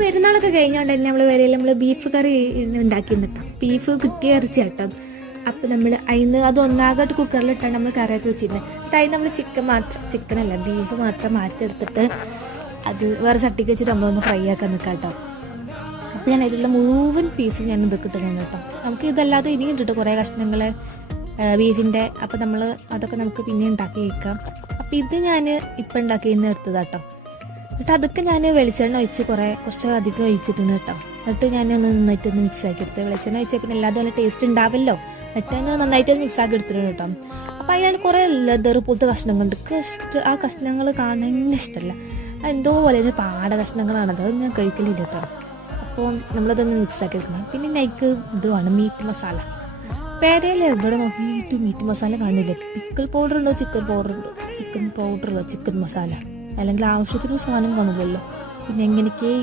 പെരുന്നാളൊക്കെ കഴിഞ്ഞാണ്ട് തന്നെ നമ്മൾ വരയിൽ നമ്മൾ ബീഫ് കറി ഉണ്ടാക്കിന്നിട്ടാ. ബീഫ് കിട്ടിയ ഇറച്ചി കേട്ടോ. അപ്പം നമ്മൾ അതിന് അത് ഒന്നാകട്ട് കുക്കറിലിട്ടാണ് നമ്മൾ കറിയൊക്കെ വെച്ചിരുന്നത്. എന്നിട്ട് അതിന് നമ്മൾ ചിക്കനല്ല ബീഫ് മാത്രം മാറ്റിയെടുത്തിട്ട് അത് വേറെ ചട്ടിക്ക് വെച്ചിട്ട് നമ്മളൊന്ന് ഫ്രൈ ആക്കാൻ നിൽക്കാം കേട്ടോ. അപ്പോൾ ഞാൻ അതിലുള്ള മുഴുവൻ പീസും ഞാൻ ഇതൊക്കെ ഇട്ടിട്ടുണ്ട് കേട്ടോ. നമുക്ക് ഇതല്ലാതെ ഇനിയും ഇട്ടിട്ട് കുറേ കഷ്ണങ്ങൾ ബീഫിൻ്റെ. അപ്പോൾ നമ്മൾ അതൊക്കെ നമുക്ക് പിന്നെ ഉണ്ടാക്കി വയ്ക്കാം. അപ്പോൾ ഇത് ഞാൻ ഇപ്പം ഉണ്ടാക്കി എടുത്തതാട്ടോ. എന്നിട്ട് അതൊക്കെ ഞാൻ വെളിച്ചെണ്ണ ഒഴിച്ച് കുറച്ച് അധികം ഒഴിച്ചിട്ടുണ്ട് കേട്ടോ. എന്നിട്ട് ഞാൻ നന്നായിട്ടൊന്ന് മിക്സ് ആക്കി എടുത്ത് വെളിച്ചെണ്ണ ഒഴിച്ചാൽ പിന്നെ എല്ലാതും നല്ല ടേസ്റ്റ് ഉണ്ടാവല്ലോ. എന്നിട്ട് ഞാൻ നന്നായിട്ട് മിക്സ് ആക്കി എടുത്തിട്ടുണ്ട് കേട്ടോ. അപ്പോൾ അതിൽ കുറേ ലെതർ പോലത്തെ കഷ്ണങ്ങളുണ്ട്. ആ കഷ്ണങ്ങൾ കാണാൻ ഇഷ്ടമല്ല. എന്തോ പോലെ ഒരു പാട കഷ്ണങ്ങളാണത്. അത് ഞാൻ കഴിക്കലില്ല കേട്ടോ. അപ്പോൾ നമ്മളതൊന്ന് മിക്സ് ആക്കി എടുക്കണം. പിന്നെ നൈക്ക് ഇത് വേണം മീറ്റ് മസാല. പേരയിൽ എവിടെ നോക്കിയിട്ട് മീറ്റ് മസാല കാണില്ല. പിക്കിൾ പൗഡർ ഉണ്ടോ, ചിക്കൻ പൗഡർ ഉണ്ടോ, ചിക്കൻ മസാല, അല്ലെങ്കിൽ ആവശ്യത്തിന് സാധനം കാണില്ലല്ലോ. പിന്നെ എങ്ങനെയൊക്കെ